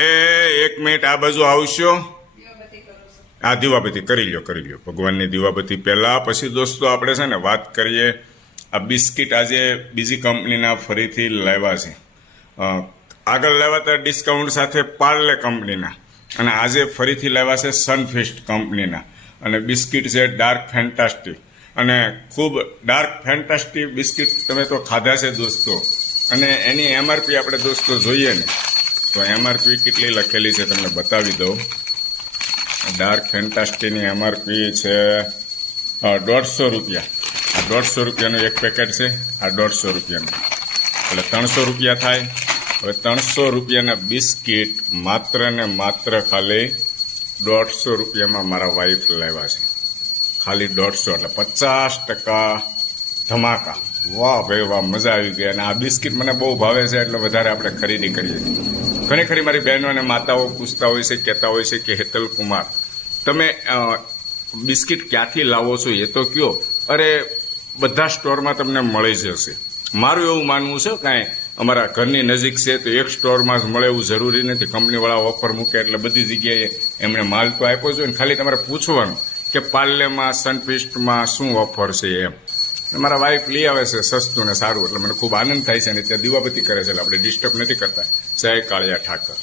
એક મિનિટ આ બાજુ આવશો. આ દીવાબત્તી કરી લ્યો ભગવાનની દીવાબત્તી પહેલા. પછી દોસ્તો આપણે છે ને વાત કરીએ આ બિસ્કિટ આજે બીજી કંપનીના ફરીથી લાવ્યા છે. આગળ લાવ્યા હતા ડિસ્કાઉન્ટ સાથે પાર્લે કંપનીના, અને આજે ફરીથી લાવ્યા છે સનફીસ્ટ કંપનીના. અને બિસ્કિટ છે ડાર્ક ફેન્ટાસ્ટિક, અને ખૂબ ડાર્ક ફેન્ટાસ્ટિક બિસ્કિટ તમે તો ખાધા છે દોસ્તો. અને એની એમઆરપી આપણે દોસ્તો જોઈએ ને તો એમઆરપી કેટલી લખેલી છે તમને બતાવી દઉં. ડાર્ક ફેન્ટાસ્ટીની એમઆરપી છે 150 રૂપિયા. આ 150 રૂપિયાનું એક પેકેટ છે, આ 150 રૂપિયાનું, એટલે 300 રૂપિયા થાય. હવે 300 રૂપિયાના બિસ્કિટ માત્ર ને માત્ર ખાલી 150 રૂપિયામાં મારા વાઈફ લાવ્યા છે. ખાલી 150 એટલે 50% ધમાકા. વાહ ભાઈ વાહ, મજા આવી ગઈ. અને આ બિસ્કિટ મને બહુ ભાવે છે એટલે વધારે આપણે ખરીદી કરીએ છીએ. ઘણી ખરી મારી બહેનો અને માતાઓ પૂછતા હોય છે, કહેતા હોય છે કે હેતલ કુમાર તમે બિસ્કિટ ક્યાંથી લાવો છો એ તો કયો. અરે બધા સ્ટોરમાં તમને મળી જશે. મારું એવું માનવું છે કાંઈ અમારા ઘરની નજીક છે તો એક સ્ટોરમાં જ મળે એવું જરૂરી નથી. કંપનીવાળા ઓફર મૂકે એટલે બધી જગ્યાએ એમણે માલ તો આપ્યો છે ને, ખાલી તમારે પૂછવાનું કે પાર્લેમાં સનફીસ્ટમાં શું ઓફર છે એમ. મારા વાઈફ લઈ આવે છે સસ્તું ને સારું, એટલે મને ખૂબ આનંદ થાય છે. અને ત્યાં દીવાબત્તી કરે છે એટલે આપણે ડિસ્ટર્બ નથી કરતા. જય કાળિયા ઠાકર.